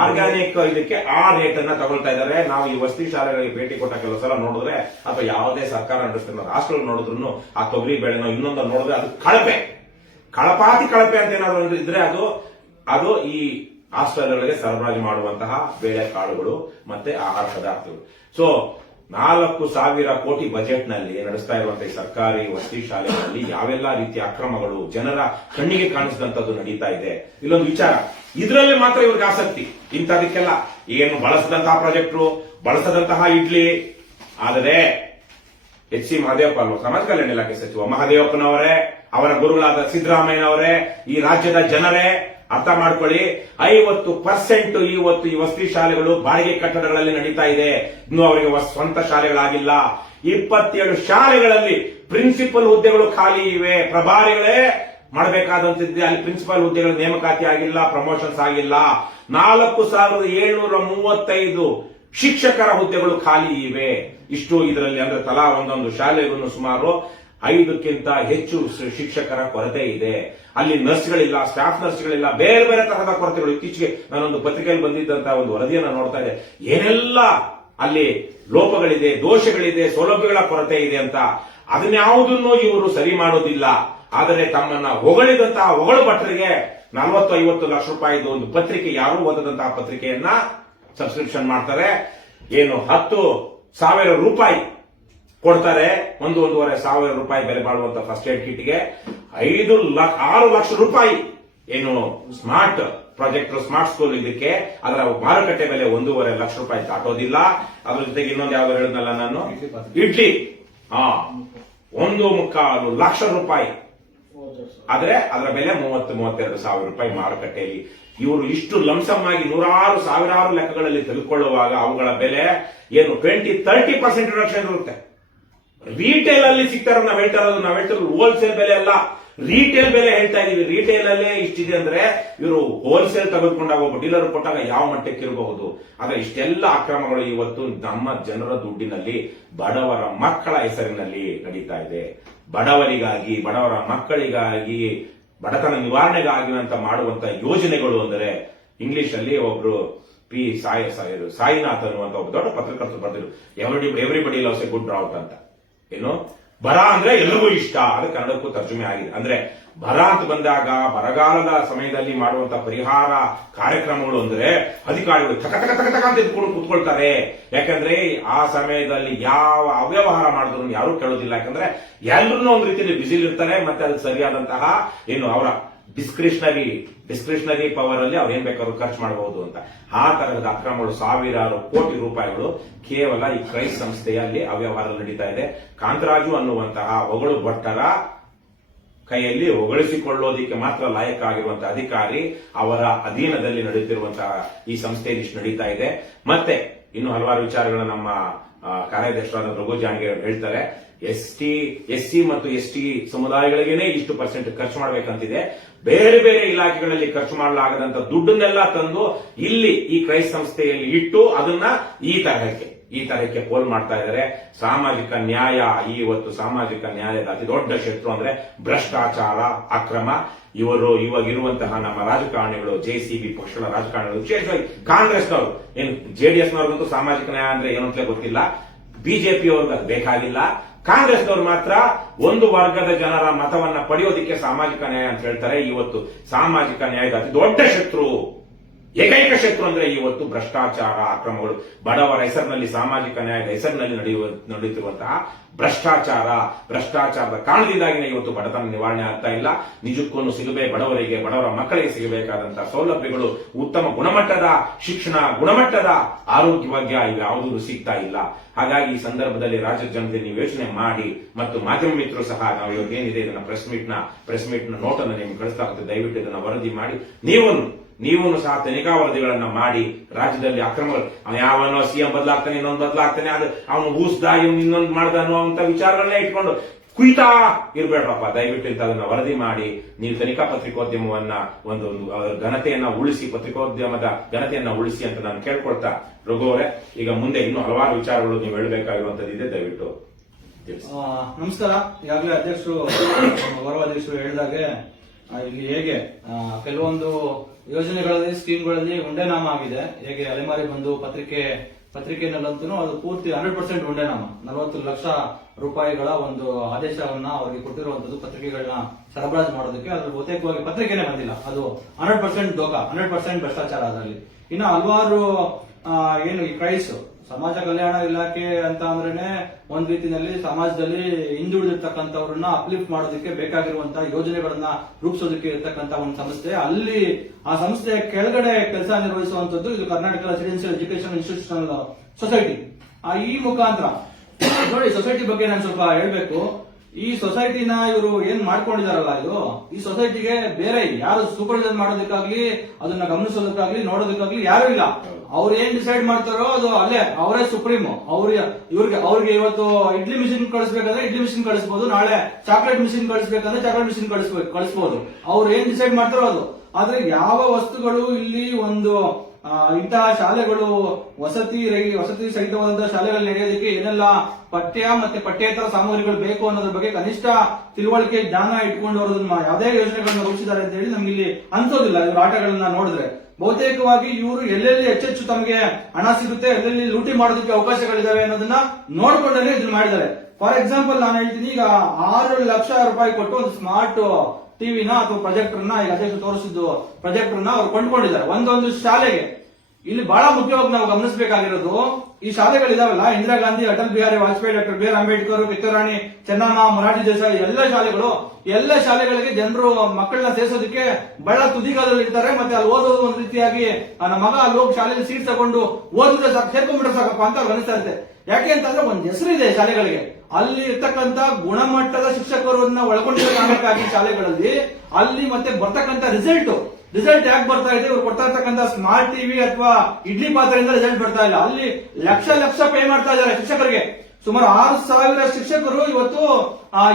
ಆರ್ಗ್ಯಾನಿಕ್ ಇದಕ್ಕೆ ಆ ರೇಟ್ ಅನ್ನ ತಗೊಳ್ತಾ ಇದ್ದಾರೆ. ನಾವು ಈ ವಸತಿ ಶಾಲೆಗಳಿಗೆ ಭೇಟಿ ಕೊಟ್ಟ ಕೆಲವು ಸಲ ನೋಡಿದ್ರೆ ಅಥವಾ ಯಾವುದೇ ಸರ್ಕಾರ ನಡೆಸ್ತಿರೋ ಹಾಸ್ಟೆಲ್ ನೋಡಿದ್ರು ಆ ತೊಗರಿ ಬೆಳೆನೋ ಇನ್ನೊಂದು ನೋಡಿದ್ರೆ ಅದು ಕಳಪೆ. ಕಳಪಾತಿ ಕಳಪೆ ಅಂತ ಏನಾದ್ರು ಇದ್ರೆ ಅದು ಅದು ಈ ಹಾಸ್ಟೆಲ್ಗಳಿಗೆ ಸರಬರಾಜು ಮಾಡುವಂತಹ ಬೇಳೆ ಕಾಳುಗಳು ಮತ್ತೆ ಆಹಾರ ಪದಾರ್ಥಗಳು. ಸೊ ನಾಲ್ಕು ಸಾವಿರ ಕೋಟಿ ಬಜೆಟ್ನಲ್ಲಿ ನಡೆಸ್ತಾ ಇರುವಂತಹ ಸರ್ಕಾರಿ ವಸತಿ ಶಾಲೆಗಳಲ್ಲಿ ಯಾವೆಲ್ಲ ರೀತಿಯ ಅಕ್ರಮಗಳು ಜನರ ಕಣ್ಣಿಗೆ ಕಾಣಿಸಿದಂತದ್ದು ನಡೀತಾ ಇದೆ. ಇಲ್ಲೊಂದು ವಿಚಾರ. ಇದರಲ್ಲಿ ಮಾತ್ರ ಇವ್ರಿಗೆ ಆಸಕ್ತಿ. ಇಂಥದಕ್ಕೆಲ್ಲ ಏನು ಬಳಸದಂತಹ ಪ್ರಾಜೆಕ್ಟ್ರು ಬಳಸದಂತಹ ಇಡ್ಲಿ. ಆದರೆ, ಎಚ್ ಸಿ ಮಹದೇವಪ್ಪ ಅವರು ಸಮಾಜ ಕಲ್ಯಾಣ ಇಲಾಖೆ ಸಚಿವ ಮಹದೇವಪ್ಪನವರೇ, ಅವರ ಗುರುಗಳಾದ ಸಿದ್ದರಾಮಯ್ಯನವರೇ, ಈ ರಾಜ್ಯದ ಜನರೇ, ಅರ್ಥ ಮಾಡ್ಕೊಳ್ಳಿ. ಐವತ್ತು ಪರ್ಸೆಂಟ್ ಇವತ್ತು ಈ ವಸತಿ ಶಾಲೆಗಳು ಬಾಡಿಗೆ ಕಟ್ಟಡಗಳಲ್ಲಿ ನಡೀತಾ ಇದೆ. ಇನ್ನು ಅವರಿಗೆ ಸ್ವಂತ ಶಾಲೆಗಳಾಗಿಲ್ಲ. ಇಪ್ಪತ್ತೇಳು ಶಾಲೆಗಳಲ್ಲಿ ಪ್ರಿನ್ಸಿಪಲ್ ಹುದ್ದೆಗಳು ಖಾಲಿ ಇವೆ. ಪ್ರಭಾರಿಗಳೇ ಮಾಡಬೇಕಾದಂತಿದೆ. ಅಲ್ಲಿ ಪ್ರಿನ್ಸಿಪಾಲ್ ಹುದ್ದೆಗಳ ನೇಮಕಾತಿ ಆಗಿಲ್ಲ ಪ್ರಮೋಷನ್ಸ್ ಆಗಿಲ್ಲ. ನಾಲ್ಕು ಸಾವಿರದ ಏಳ್ನೂರ ಮೂವತ್ತೈದು ಶಿಕ್ಷಕರ ಹುದ್ದೆಗಳು ಖಾಲಿ ಇವೆ. ಇಷ್ಟು ಇದರಲ್ಲಿ ಅಂದ್ರೆ ತಲಾ ಒಂದೊಂದು ಶಾಲೆಗೂ ಸುಮಾರು ಐದಕ್ಕಿಂತ ಹೆಚ್ಚು ಶಿಕ್ಷಕರ ಕೊರತೆ ಇದೆ. ಅಲ್ಲಿ ನರ್ಸ್ಗಳಿಲ್ಲ ಸ್ಟಾಫ್ ನರ್ಸ್ಗಳಿಲ್ಲ, ಬೇರೆ ಬೇರೆ ತರಹದ ಕೊರತೆಗಳು. ಇತ್ತೀಚೆಗೆ ನಾನೊಂದು ಪತ್ರಿಕೆಯಲ್ಲಿ ಬಂದಿದ್ದಂತಹ ಒಂದು ವರದಿಯನ್ನು ನೋಡ್ತಾ ಇದೆ ಏನೆಲ್ಲ ಅಲ್ಲಿ ಲೋಪಗಳಿದೆ, ದೋಷಗಳಿದೆ, ಸೌಲಭ್ಯಗಳ ಕೊರತೆ ಇದೆ ಅಂತ. ಅದನ್ಯಾವುದನ್ನು ಇವರು ಸರಿ ಮಾಡೋದಿಲ್ಲ. ಆದರೆ ತಮ್ಮನ್ನ ಹೊಗಳಿದಂತಹ ಹೊಗಳು ಭಟ್ರಿಗೆ ನಲವತ್ತು ಐವತ್ತು ಲಕ್ಷ ರೂಪಾಯಿದು ಒಂದು ಪತ್ರಿಕೆ ಯಾರು ಓದದಂತಹ ಪತ್ರಿಕೆಯನ್ನ ಸಬ್ಸ್ಕ್ರಿಪ್ಷನ್ ಮಾಡ್ತಾರೆ. ಏನು ಹತ್ತು ಸಾವಿರ ರೂಪಾಯಿ ಕೊಡ್ತಾರೆ. ಒಂದು ಒಂದೂವರೆ ಸಾವಿರ ರೂಪಾಯಿ ಬೆಲೆ ಬಾಳುವಂತ ಫಸ್ಟ್ ಏಡ್ ಕಿಟ್ಗೆ ಐದು ಲಕ್ಷ ಆರು ಲಕ್ಷ ರೂಪಾಯಿ ಏನು ಸ್ಮಾರ್ಟ್ ಪ್ರಾಜೆಕ್ಟ್ ಸ್ಮಾರ್ಟ್ ಸ್ಕೂಲ್ ಇದಕ್ಕೆ. ಅದರ ಮಾರುಕಟ್ಟೆ ಬೆಲೆ ಒಂದೂವರೆ ಲಕ್ಷ ರೂಪಾಯಿ ದಾಟೋದಿಲ್ಲ. ಅದ್ರ ಜೊತೆಗೆ ಇನ್ನೊಂದು ಯಾವ್ದು ಹೇಳಿದ್ನಲ್ಲ ನಾನು? ಇಡ್ಲಿ. ಹಾ. ಒಂದು ಮುಕ್ಕಾಲು ಲಕ್ಷ ರೂಪಾಯಿ ಆದ್ರೆ ಅದರ ಬೆಲೆ ಮೂವತ್ತು, ಮೂವತ್ತೆರಡು ಸಾವಿರ ರೂಪಾಯಿ ಮಾರುಕಟ್ಟೆಯಲ್ಲಿ. ಇವರು ಇಷ್ಟು ಲಂಸಮ್ ಆಗಿ ನೂರಾರು, ಸಾವಿರಾರು ಲೆಕ್ಕಗಳಲ್ಲಿ ತೆಗೆದುಕೊಳ್ಳುವಾಗ ಅವುಗಳ ಬೆಲೆ ಏನು ಟ್ವೆಂಟಿ ತರ್ಟಿ ಪರ್ಸೆಂಟ್ ರಿಡಕ್ಷನ್ ಇರುತ್ತೆ. ರೀಟೇಲ್ ಅಲ್ಲಿ ಸಿಗ್ತಾರ ನಾವು ಹೇಳ್ತಾ ಇರೋದು ನಾವು ಹೇಳ್ತಾ ಇರೋದು ಹೋಲ್ಸೇಲ್ ಬೆಲೆ ಅಲ್ಲ. ರೀಟೇಲ್ ಬೆಲೆ ಹೇಳ್ತಾ ಇದೀವಿ. ರೀಟೇಲ್ ಅಲ್ಲೇ ಇಷ್ಟಿದೆ ಅಂದ್ರೆ ಇವರು ಹೋಲ್ಸೇಲ್ ತೆಗೆದುಕೊಂಡಾಗ ಒಬ್ಬ ಡೀಲರ್ ಕೊಟ್ಟಾಗ ಯಾವ ಮಟ್ಟಕ್ಕೆ ಇರಬಹುದು? ಆದ್ರೆ ಇಷ್ಟೆಲ್ಲ ಅಕ್ರಮಗಳು ಇವತ್ತು ನಮ್ಮ ಜನರ ದುಡ್ಡಿನಲ್ಲಿ ಬಡವರ ಮಕ್ಕಳ ಹೆಸರಿನಲ್ಲಿ ನಡೀತಾ ಇದೆ. ಬಡವರಿಗಾಗಿ, ಬಡವರ ಮಕ್ಕಳಿಗಾಗಿ, ಬಡತನ ನಿವಾರಣೆಗಾಗಿ ಅಂತ ಮಾಡುವಂತ ಯೋಜನೆಗಳು ಅಂದರೆ ಇಂಗ್ಲಿಷ್ ಅಲ್ಲಿ ಒಬ್ರು ಪಿ ಸಾಯಿ, ಸಾಯಿ- ಸಾಯಿನಾಥ್ ಅನ್ನುವಂತ ಒಬ್ಬ ದೊಡ್ಡ ಪತ್ರಕರ್ತರು ಬರೆದಿರು every everybody loves a good drought ಅಂತ. ಏನು? ಬರ ಅಂದ್ರೆ ಎಲ್ಲರಿಗೂ ಇಷ್ಟ. ಅದು ಕನ್ನಡಕ್ಕೂ ತರ್ಜುಮೆ ಆಗಿದೆ. ಅಂದ್ರೆ ಬರ ಅಂತ ಬಂದಾಗ ಬರಗಾಲದ ಸಮಯದಲ್ಲಿ ಮಾಡುವಂತ ಪರಿಹಾರ ಕಾರ್ಯಕ್ರಮಗಳು ಅಂದ್ರೆ ಅಧಿಕಾರಿಗಳು ತಕ ತಕ ತಕ ತಕ ಅಂತ ಎದ್ಕೊಂಡು ಕೂತ್ಕೊಳ್ತಾರೆ. ಯಾಕಂದ್ರೆ ಆ ಸಮಯದಲ್ಲಿ ಯಾವ ಅವ್ಯವಹಾರ ಮಾಡಿದ್ರು ಯಾರು ಕೇಳೋದಿಲ್ಲ. ಯಾಕಂದ್ರೆ ಎಲ್ಲರೂ ಒಂದು ರೀತಿಯಲ್ಲಿ ಬಿಸಿಲ್ ಇರ್ತಾರೆ, ಮತ್ತೆ ಅದಕ್ಕೆ ಸರಿಯಾದಂತಹ ಏನು ಅವರ ಡಿಸ್ಕ್ರಿಷನರಿ ಡಿಸ್ಕ್ರಿಷನರಿ ಪವರ್ ಅಲ್ಲಿ ಅವ್ರು ಏನ್ ಬೇಕಾದ್ರು ಖರ್ಚು ಮಾಡಬಹುದು ಅಂತ. ಆ ತರಹದ ಅಕ್ರಮಗಳು ಸಾವಿರಾರು ಕೋಟಿ ರೂಪಾಯಿಗಳು ಕೇವಲ ಈ ಕ್ರೈಸ್ ಸಂಸ್ಥೆಯಲ್ಲಿ ಅವ್ಯವಹಾರ ನಡೀತಾ ಇದೆ. ಕಾಂತರಾಜು ಅನ್ನುವಂತಹ ಹೊಗಳು ಭಟ್ಟರ ಕೈಯಲ್ಲಿ ಹೊಗಳಿಸಿಕೊಳ್ಳೋದಿಕ್ಕೆ ಮಾತ್ರ ಲಾಯಕ ಆಗಿರುವಂತಹ ಅಧಿಕಾರಿ ಅವರ ಅಧೀನದಲ್ಲಿ ನಡೆಯುತ್ತಿರುವಂತಹ ಈ ಸಂಸ್ಥೆ ಇಷ್ಟು ನಡೀತಾ ಇದೆ. ಮತ್ತೆ ಇನ್ನು ಹಲವಾರು ವಿಚಾರಗಳ ನಮ್ಮ ಕಾರ್ಯಾಧ್ಯಕ್ಷರಾದ ರಘು ಅವರು ಹೇಳ್ತಾರೆ. ಎಸ್ ಟಿ, ಎಸ್ ಸಿ ಮತ್ತು ಎಸ್ ಟಿ ಸಮುದಾಯಗಳಿಗೇನೆ ಇಷ್ಟು ಪರ್ಸೆಂಟ್ ಖರ್ಚು ಮಾಡಬೇಕಂತಿದೆ. ಬೇರೆ ಬೇರೆ ಇಲಾಖೆಗಳಲ್ಲಿ ಖರ್ಚು ಮಾಡಲಾಗದಂತ ದುಡ್ಡನ್ನೆಲ್ಲ ತಂದು ಇಲ್ಲಿ ಈ ಕ್ರೈಸ್ತ ಸಂಸ್ಥೆಯಲ್ಲಿ ಇಟ್ಟು ಅದನ್ನ ಈ ತರಹಕ್ಕೆ ಈ ತರಹಕ್ಕೆ ಪೋಲ್ ಮಾಡ್ತಾ ಇದ್ದಾರೆ. ಸಾಮಾಜಿಕ ನ್ಯಾಯ, ಈ ಇವತ್ತು ಸಾಮಾಜಿಕ ನ್ಯಾಯದ ಅತಿ ದೊಡ್ಡ ಶತ್ರು ಅಂದ್ರೆ ಭ್ರಷ್ಟಾಚಾರ, ಅಕ್ರಮ. ಇವರು ಇವಾಗಿರುವಂತಹ ನಮ್ಮ ರಾಜಕಾರಣಿಗಳು ಜೆಸಿಬಿ ಪಕ್ಷಗಳ ರಾಜಕಾರಣಿಗಳು, ವಿಶೇಷವಾಗಿ ಕಾಂಗ್ರೆಸ್ನವರು. ಏನು ಜೆಡಿಎಸ್ನವ್ರಿಗಂತೂ ಸಾಮಾಜಿಕ ನ್ಯಾಯ ಅಂದ್ರೆ ಏನು ಅಂತಲೇ ಗೊತ್ತಿಲ್ಲ. ಬಿಜೆಪಿ ಅವ್ರಿಗೆ ಅದು ಬೇಕಾಗಿಲ್ಲ. ಕಾಂಗ್ರೆಸ್ನವರು ಮಾತ್ರ ಒಂದು ವರ್ಗದ ಜನರ ಮತವನ್ನ ಪಡೆಯೋದಿಕ್ಕೆ ಸಾಮಾಜಿಕ ನ್ಯಾಯ ಅಂತ ಹೇಳ್ತಾರೆ. ಇವತ್ತು ಸಾಮಾಜಿಕ ನ್ಯಾಯದ ಅತಿ ದೊಡ್ಡ ಶತ್ರು. ಏಕೈಕ ಶತ್ರು ಅಂದ್ರೆ ಇವತ್ತು ಭ್ರಷ್ಟಾಚಾರ ಅಕ್ರಮಗಳು. ಬಡವರ ಹೆಸರಿನಲ್ಲಿ, ಸಾಮಾಜಿಕ ನ್ಯಾಯದ ಹೆಸರಿನಲ್ಲಿ ನಡೆಯುವ, ನಡೆಯುತ್ತಿರುವಂತಹ ಭ್ರಷ್ಟಾಚಾರ. ಭ್ರಷ್ಟಾಚಾರದ ಕಾರಣದಿಂದಾಗಿನೇ ಇವತ್ತು ಬಡತನ ನಿವಾರಣೆ ಆಗ್ತಾ ಇಲ್ಲ. ನಿಜಕ್ಕೂ ಸಿಗಬೇ ಬಡವರಿಗೆ, ಬಡವರ ಮಕ್ಕಳಿಗೆ ಸಿಗಬೇಕಾದಂತಹ ಸೌಲಭ್ಯಗಳು ಉತ್ತಮ ಗುಣಮಟ್ಟದ, ಶಿಕ್ಷಣ ಗುಣಮಟ್ಟದ ಆರೋಗ್ಯ ಭಾಗ್ಯ ಇವ್ಯಾವುದೂ ಸಿಗ್ತಾ ಇಲ್ಲ. ಹಾಗಾಗಿ ಈ ಸಂದರ್ಭದಲ್ಲಿ ರಾಜ್ಯದ ಜನತೆ ನೀವು ಯೋಚನೆ ಮಾಡಿ ಮತ್ತು ಮಾಧ್ಯಮ ಮಿತ್ರರು ಸಹ ನಾವು ಏನಿದೆ, ಇದನ್ನ ಪ್ರೆಸ್ ಮೀಟ್ನ ಪ್ರೆಸ್ ಮೀಟ್ನ ನೋಟ್ ಅನ್ನು ನಿಮ್ಗೆ ಕಳಿಸ್ತಾ ಹೋಗ್ತದೆ ದಯವಿಟ್ಟು ಇದನ್ನ ವರದಿ ಮಾಡಿ. ನೀವು ನೀವು ಸಹ ತನಿಖಾ ವರದಿಗಳನ್ನ ಮಾಡಿ ರಾಜ್ಯದಲ್ಲಿ ಅಕ್ರಮಗಳು ಯಾವನೋ ಸಿಎಂ ಬದಲಾಗ್ತಾನೆ, ಇನ್ನೊಂದು ಬದಲಾಗ್ತಾನೆ, ಅದು ಅವನು ಊಸ್ದ ಇವನು ಇನ್ನೊಂದು ಮಾಡ್ದ ಅನ್ನುವಂತ ವಿಚಾರಗಳನ್ನೇ ಇಟ್ಕೊಂಡು ಕುಯ್ತಾ ಇರ್ಬೇಡಪ್ಪ ದಯವಿಟ್ಟು ಅದನ್ನ ವರದಿ ಮಾಡಿ, ನೀವು ತನಿಖಾ ಪತ್ರಿಕೋದ್ಯಮವನ್ನ ಒಂದು ಘನತೆಯನ್ನ ಉಳಿಸಿ, ಪತ್ರಿಕೋದ್ಯಮದ ಘನತೆಯನ್ನ ಉಳಿಸಿ ಅಂತ ನಾನು ಕೇಳ್ಕೊಳ್ತಾ ರಘು ಅವರೇ, ಈಗ ಮುಂದೆ ಇನ್ನು ಹಲವಾರು ವಿಚಾರಗಳು ನೀವು ಹೇಳಬೇಕಾಗಿರುವಂತದ್ದಿದೆ ದಯವಿಟ್ಟು ನಮಸ್ಕಾರ. ಈಗಾಗಲೇ ಅಧ್ಯಕ್ಷರು ಗೌರವಾಧ್ಯಕ್ಷರು ಹೇಳಿದಾಗೆ ಇಲ್ಲಿ ಹೇಗೆ ಕೆಲವೊಂದು ಯೋಜನೆಗಳಲ್ಲಿ, ಸ್ಕೀಮ್ಗಳಲ್ಲಿ ಉಂಡೆನಾಮ ಆಗಿದೆ. ಹೇಗೆ ಅಲೆಮಾರಿ ಬಂದು ಪತ್ರಿಕೆ, ಪತ್ರಿಕೆನಲ್ಲಂತೂ ಅದು ಪೂರ್ತಿ ಹಂಡ್ರೆಡ್ ಪರ್ಸೆಂಟ್ ಉಂಡೆನಾಮ. ನಲವತ್ತು ಲಕ್ಷ ರೂಪಾಯಿಗಳ ಒಂದು ಆದೇಶವನ್ನ ಅವರಿಗೆ ಕೊಟ್ಟಿರುವಂತದ್ದು ಪತ್ರಿಕೆಗಳನ್ನ ಸರಬರಾಜು ಮಾಡೋದಕ್ಕೆ. ಅದ್ರ ಬಹುತೇಕವಾಗಿ ಪತ್ರಿಕೆನೇ ಬಂದಿಲ್ಲ. ಅದು ಹಂಡ್ರೆಡ್ ಪರ್ಸೆಂಟ್ ದೋಖ, ಹಂಡ್ರೆಡ್ ಪರ್ಸೆಂಟ್ ಭ್ರಷ್ಟಾಚಾರ ಅದರಲ್ಲಿ. ಇನ್ನು ಹಲವಾರು ಏನು ಈ ಕ್ರೈಸ್ ಸಮಾಜ ಕಲ್ಯಾಣ ಇಲಾಖೆ ಅಂತ ಅಂದ್ರೇನೆ ಒಂದ್ ರೀತಿಯಲ್ಲಿ ಸಮಾಜದಲ್ಲಿ ಹಿಂದುಳಿದಿರ್ತಕ್ಕಂಥವ್ರನ್ನ ಅಪ್ಲಿಫ್ಟ್ ಮಾಡೋದಕ್ಕೆ ಬೇಕಾಗಿರುವಂತಹ ಯೋಜನೆಗಳನ್ನ ರೂಪಿಸೋದಕ್ಕೆ ಇರತಕ್ಕಂತ ಒಂದು ಸಂಸ್ಥೆ. ಅಲ್ಲಿ ಆ ಸಂಸ್ಥೆಯ ಕೆಳಗಡೆ ಕೆಲಸ ನಿರ್ವಹಿಸುವಂತದ್ದು ಇದು Karnataka residential education institutional society ಆ ಈ ಮುಖಾಂತರ, ನೋಡಿ ಸೊಸೈಟಿ ಬಗ್ಗೆ ನಾನು ಸ್ವಲ್ಪ ಹೇಳ್ಬೇಕು. ಈ ಸೊಸೈಟಿನ ಇವರು ಏನ್ ಮಾಡ್ಕೊಂಡಿದಾರಲ್ಲ ಇದು? ಈ ಸೊಸೈಟಿಗೆ ಬೇರೆ ಯಾರು ಸೂಪರ್ವಿಷನ್ ಮಾಡೋದಕ್ಕಾಗ್ಲಿ, ಅದನ್ನ ಗಮನಿಸೋದಕ್ಕಾಗ್ಲಿ, ನೋಡೋದಕ್ಕಾಗ್ಲಿ ಯಾರು ಇಲ್ಲ. ಅವ್ರು ಏನ್ ಡಿಸೈಡ್ ಮಾಡ್ತಾರೋ ಅದು ಅಲ್ಲೇ, ಅವರೇ ಸುಪ್ರೀಂ ಅವ್ರಿಗೆ ಇವ್ರಿಗೆ ಅವ್ರಿಗೆ ಇವತ್ತು ಇಡ್ಲಿ ಮಿಷಿನ್ ಕಳಿಸ್ಬೇಕಂದ್ರೆ ಇಡ್ಲಿ ಮಿಷಿನ್ ಕಳಿಸಬಹುದು ನಾಳೆ ಚಾಕ್ಲೇಟ್ ಮಿಷಿನ್ ಕಳಿಸ್ಬೇಕಂದ್ರೆ ಚಾಕ್ಲೇಟ್ ಮಿಷಿನ್ ಕಳಿಸ್ಬೇಕು ಕಳಿಸಬಹುದು ಅವ್ರು ಏನ್ ಡಿಸೈಡ್ ಮಾಡ್ತಾರೋ ಅದು. ಆದ್ರೆ ಯಾವ ವಸ್ತುಗಳು ಇಲ್ಲಿ ಒಂದು ಇಂತಹ ಶಾಲೆಗಳು ವಸತಿ ವಸತಿ ಸಹಿತವಾದಂತಹ ಶಾಲೆಗಳು ನಡೆಯೋದಕ್ಕೆ ಏನೆಲ್ಲ ಪಠ್ಯ ಮತ್ತೆ ಪಠ್ಯೇತರ ಸಾಮಗ್ರಿಗಳು ಬೇಕು ಅನ್ನೋದ್ರ ಬಗ್ಗೆ ಕನಿಷ್ಠ ತಿಳುವಳಿಕೆ ಜ್ಞಾನ ಇಟ್ಕೊಂಡು ಅವರು ಅದನ್ನ ಯಾವುದೇ ಯೋಜನೆಗಳನ್ನ ರೂಪಿಸಿದ್ದಾರೆ ಅಂತ ಹೇಳಿ ನಮ್ಗೆ ಇಲ್ಲಿ ಅನ್ಸೋದಿಲ್ಲ. ಇವ್ರ ಆಟಗಳನ್ನ ನೋಡಿದ್ರೆ. ಬಹುತೇಕವಾಗಿ ಇವರು ಎಲ್ಲೆಲ್ಲಿ ಹೆಚ್ಚೆಚ್ಚು ತಮಗೆ ಹಣ ಸಿಗುತ್ತೆ, ಎಲ್ಲೆಲ್ಲಿ ಲೂಟಿ ಮಾಡೋದಕ್ಕೆ ಅವಕಾಶಗಳಿದಾವೆ ಅನ್ನೋದನ್ನ ನೋಡ್ಕೊಂಡೇ ಇದನ್ನ ಮಾಡಿದ್ದಾರೆ. ಫಾರ್ ಎಕ್ಸಾಂಪಲ್ ನಾನು ಹೇಳ್ತೀನಿ, ಈಗ ಆರು ಲಕ್ಷ ರೂಪಾಯಿ ಕೊಟ್ಟು ಒಂದು ಸ್ಮಾರ್ಟ್ ಟಿವಿನ ಅಥವಾ ಪ್ರೊಜೆಕ್ಟರ್ನ ಈಗ ಅಧ್ಯಕ್ಷ ತೋರಿಸಿದ್ದು ಪ್ರೊಜೆಕ್ಟರ್ನ ಅವ್ರು ಕೊಂಡ್ಕೊಂಡಿದ್ದಾರೆ. ಒಂದೊಂದು ಶಾಲೆಗೆ. ಇಲ್ಲಿ ಬಹಳ ಮುಖ್ಯವಾಗಿ ನಾವು ಗಮನಿಸಬೇಕಾಗಿರೋದು, ಈ ಶಾಲೆಗಳಿದಾವಲ್ಲ, Indira Gandhi, Atal Bihari Vajpayee, doctor B R Ambedkar Kitturani Chennamma Marathi Desai, ಎಲ್ಲ ಶಾಲೆಗಳು, ಎಲ್ಲ ಶಾಲೆಗಳಿಗೆ ಜನರು ಮಕ್ಕಳನ್ನ ಸೇರಿಸೋದಕ್ಕೆ ಬಹಳ ತುದಿಗಾಲದಲ್ಲಿ ಇರ್ತಾರೆ. ಮತ್ತೆ ಅಲ್ಲಿ ಓದೋದು ಒಂದು ರೀತಿಯಾಗಿ ನನ್ನ ಮಗ ಅಲ್ಲಿ ಹೋಗಿ ಶಾಲೆಯಲ್ಲಿ ಸೀಟ್ ತಗೊಂಡು ಓದಿದ್ರೆ ಸಾಕು, ಸೇರ್ಕೊಂಡ್ಬಿಟ್ರೆ ಸಾಕಪ್ಪ ಅಂತ ಅವ್ರು ಅನಿಸ್ತಾ ಇರುತ್ತೆ. ಯಾಕೆ ಅಂತಂದ್ರೆ ಒಂದು ಹೆಸರಿದೆ ಶಾಲೆಗಳಿಗೆ. ಅಲ್ಲಿ ಇರ್ತಕ್ಕಂತ ಗುಣಮಟ್ಟದ ಶಿಕ್ಷಕರನ್ನ ಒಳಗೊಂಡಿರೋ ಕಾರಣಕ್ಕಾಗಿ ಶಾಲೆಗಳಲ್ಲಿ, ಅಲ್ಲಿ ಮತ್ತೆ ಬರ್ತಕ್ಕಂತ ರಿಸಲ್ಟ್ ರಿಸಲ್ಟ್ ಯಾಕೆ ಬರ್ತಾ ಇದೆ? ಇವ್ರು ಕೊಡ್ತಾ ಇರ್ತಕ್ಕಂಥ ಸ್ಮಾರ್ಟ್ ಟಿವಿ ಅಥವಾ ಇಡ್ಲಿ ಪಾತ್ರೆಯಿಂದ ರಿಸಲ್ಟ್ ಬರ್ತಾ ಇಲ್ಲ. ಅಲ್ಲಿ ಲಕ್ಷ ಲಕ್ಷ ಪೇ ಮಾಡ್ತಾ ಇದ್ದಾರೆ ಶಿಕ್ಷಕರಿಗೆ. ಸುಮಾರು ಆರು ಸಾವಿರ ಶಿಕ್ಷಕರು ಇವತ್ತು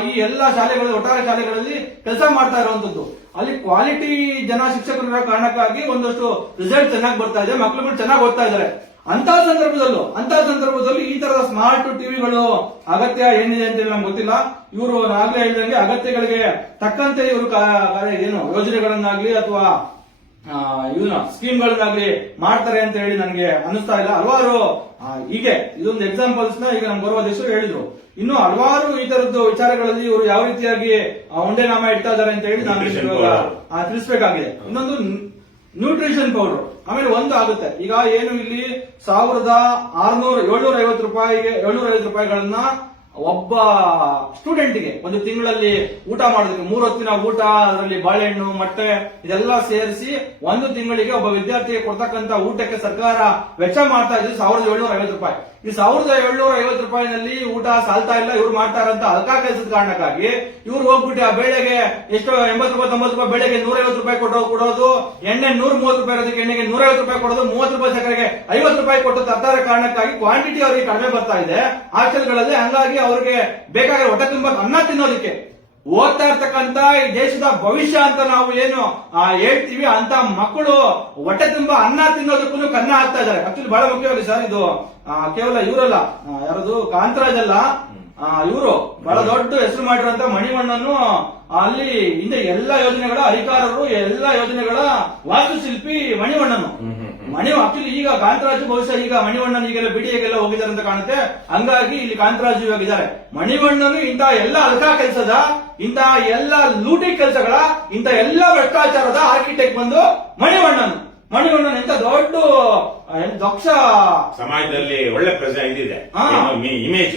ಈ ಎಲ್ಲ ಶಾಲೆಗಳು ಒಟ್ಟಾರೆ ಶಾಲೆಗಳಲ್ಲಿ ಕೆಲಸ ಮಾಡ್ತಾ ಇರುವಂತದ್ದು ಅಲ್ಲಿ ಕ್ವಾಲಿಟಿ ಜನ ಶಿಕ್ಷಕರ ಕಾರಣಕ್ಕಾಗಿ ಒಂದಷ್ಟು ರಿಸಲ್ಟ್ ಚೆನ್ನಾಗಿ ಬರ್ತಾ ಇದೆ. ಮಕ್ಕಳುಗಳು ಚೆನ್ನಾಗಿ ಓದ್ತಾ ಇದ್ದಾರೆ. ಅಂತ ಸಂದರ್ಭದಲ್ಲೂ ಅಂತ ಸಂದರ್ಭದಲ್ಲಿ ಈ ತರದ ಸ್ಮಾರ್ಟ್ ಟಿವಿಗಳು ಅಗತ್ಯ ಏನಿದೆ ಅಂತ ಹೇಳಿ ನಮ್ಗೆ ಗೊತ್ತಿಲ್ಲ. ಇವರು ಆಗ್ಲೇ ಹೇಳಿದಂಗೆ ಅಗತ್ಯಗಳಿಗೆ ತಕ್ಕಂತೆ ಇವರು ಏನು ಯೋಜನೆಗಳನ್ನಾಗ್ಲಿ ಅಥವಾ ಇವನ ಸ್ಕೀಮ್ಗಳನ್ನಾಗ್ಲಿ ಮಾಡ್ತಾರೆ ಅಂತ ಹೇಳಿ ನನಗೆ ಅನಿಸ್ತಾ ಇಲ್ಲ. ಹಲವಾರು ಹೀಗೆ ಇದೊಂದು ಎಕ್ಸಾಂಪಲ್ಸ್ನ ಈಗ ನಮ್ಗೆ ಬರುವ ದೇಶರು ಹೇಳಿದ್ರು. ಇನ್ನು ಹಲವಾರು ಈ ತರದ್ದು ವಿಚಾರಗಳಲ್ಲಿ ಇವರು ಯಾವ ರೀತಿಯಾಗಿ ಒಂದೇ ಉಂಡೆನಾಮ ಇಡ್ತಾ ಇದ್ದಾರೆ ಅಂತ ಹೇಳಿ ನಾನು ತಿಳಿಸಬೇಕಾಗಿದೆ. ಇನ್ನೊಂದು ನ್ಯೂಟ್ರಿಷನ್ ಪೌಡರ್ ಆಮೇಲೆ ಒಂದು ಆಗುತ್ತೆ. ಈಗ ಏನು ಇಲ್ಲಿ ಸಾವಿರದ ಆರ್ನೂರ ಏಳ್ನೂರ ಐವತ್ತು ರೂಪಾಯಿಗೆ ಏಳ್ನೂರ ಐವತ್ತು ರೂಪಾಯಿಗಳನ್ನ ಒಬ್ಬ ಸ್ಟೂಡೆಂಟ್ಗೆ ಒಂದು ತಿಂಗಳಲ್ಲಿ ಊಟ ಮಾಡೋದಕ್ಕೆ, ಮೂರು ಹೊತ್ತಿನ ಊಟ, ಅದರಲ್ಲಿ ಬಾಳೆಹಣ್ಣು, ಮೊಟ್ಟೆ ಇದೆಲ್ಲ ಸೇರಿಸಿ ಒಂದು ತಿಂಗಳಿಗೆ ಒಬ್ಬ ವಿದ್ಯಾರ್ಥಿಗೆ ಕೊಡ್ತಕ್ಕಂತ ಊಟಕ್ಕೆ ಸರ್ಕಾರ ವೆಚ್ಚ ಮಾಡ್ತಾ ಇದ್ದು ಸಾವಿರದ ಏಳ್ನೂರ ಐವತ್ತು ರೂಪಾಯಿ. ಈ ಸಾವಿರದ ಏಳ್ನೂರ ಐವತ್ತು ರೂಪಾಯಿನಲ್ಲಿ ಊಟ ಸಾಲ್ತಾ ಇಲ್ಲ, ಇವ್ರು ಮಾಡ್ತಾರಂತ ಅಲ್ಕಾ ಕೆಲಸದ ಕಾರಣಕ್ಕಾಗಿ ಇವ್ರು ಹೋಗ್ಬಿಟ್ಟು ಆ ಬೆಳೆಗೆ ಎಷ್ಟು ಎಂಬತ್ತು ರೂಪಾಯಿ, ತೊಂಬತ್ತು ರೂಪಾಯಿ ಬೆಳೆಗೆ ನೂರ ಐವತ್ತು ರೂಪಾಯಿ ಕೊಟ್ಟು ಕೊಡೋದು, ಎಣ್ಣೆ ನೂರ ಮೂವತ್ತು ರೂಪಾಯಿ ಇರೋದಕ್ಕೆ ಎಣ್ಣೆಗೆ ನೂರ ಐವತ್ತು ರೂಪಾಯಿ ಕೊಡೋದು, ಮೂವತ್ತು ರೂಪಾಯಿ ಸಕ್ಕರೆಗೆ ಐವತ್ತು ರೂಪಾಯಿ ಕೊಟ್ಟು ತರ್ತಾರೆ ಕಾರಣಕ್ಕಾಗಿ ಕ್ವಾಂಟಿಟಿ ಅವರಿಗೆ ಕಡಿಮೆ ಬರ್ತಾ ಇದೆ. ಹಾಸ್ಟೆಲ್ಗಳಲ್ಲಿ ಹಂಗಾಗಿ ಅವರಿಗೆ ಬೇಕಾಗಿರೋ ಹೊಟ್ಟೆ ತುಂಬ ಅನ್ನ ತಿನ್ನೋದಕ್ಕೆ. ಓದ್ತಾ ಇರ್ತಕ್ಕಂತ ಈ ದೇಶದ ಭವಿಷ್ಯ ಅಂತ ನಾವು ಏನು ಹೇಳ್ತೀವಿ, ಅಂತ ಮಕ್ಕಳು ಹೊಟ್ಟೆ ತುಂಬಾ ಅನ್ನ ತಿನ್ನೋದಕ್ಕೂ ಕನ್ನ ಹಾಕ್ತಾ ಇದ್ದಾರೆ ಆಕ್ಚುಲಿ ಬಹಳ ಮುಖ್ಯವಾಗಿ ಸರ್ ಇದು ಕೇವಲ ಇವರಲ್ಲ ಯಾರದು, ಕಾಂತರಾಜ್ ಅಲ್ಲ ಇವರು ಬಹಳ ದೊಡ್ಡ ಹೆಸರು ಮಾಡಿರುವಂತ ಮಣಿವಣ್ಣನು, ಅಲ್ಲಿ ಹಿಂದೆ ಎಲ್ಲಾ ಯೋಜನೆಗಳ ಅಧಿಕಾರರು, ಎಲ್ಲಾ ಯೋಜನೆಗಳ ವಾಸ್ತುಶಿಲ್ಪಿ ಮಣಿವಣ್ಣನು. ಮಣಿ ಆಕ್ಚುಲಿ ಈಗ ಕಾಂತರಾಜು ಬಹುಶಃ ಈಗ ಮಣಿವಣ್ಣನ ಈಗೆಲ್ಲ ಬಿಡಿಯಾಗೆಲ್ಲ ಹೋಗಿದ್ದಾರೆ ಅಂತ ಕಾಣುತ್ತೆ. ಹಂಗಾಗಿ ಇಲ್ಲಿ ಕಾಂತರಾಜು ಇವಾಗ ಇದ್ದಾರೆ. ಮಣಿವಣ್ಣನು ಇಂತಹ ಎಲ್ಲ ಅಲ್ಕಾ ಕೆಲಸದ ಇಂತಹ ಎಲ್ಲ ಲೂಟಿ ಕೆಲಸಗಳ ಇಂತಹ ಎಲ್ಲ ಭ್ರಷ್ಟಾಚಾರದ ಆರ್ಕಿಟೆಕ್ಟ್ ಬಂದು ಮಣಿವಣ್ಣನು. ಮಣಿವಣ್ಣನ್ ಎಂತ ದೊಡ್ಡ ದಕ್ಷ ಸಮಾಜದಲ್ಲಿ ಒಳ್ಳೆ ಪ್ರಜೆ ಇದಿದೆ. ಇಮೇಜ್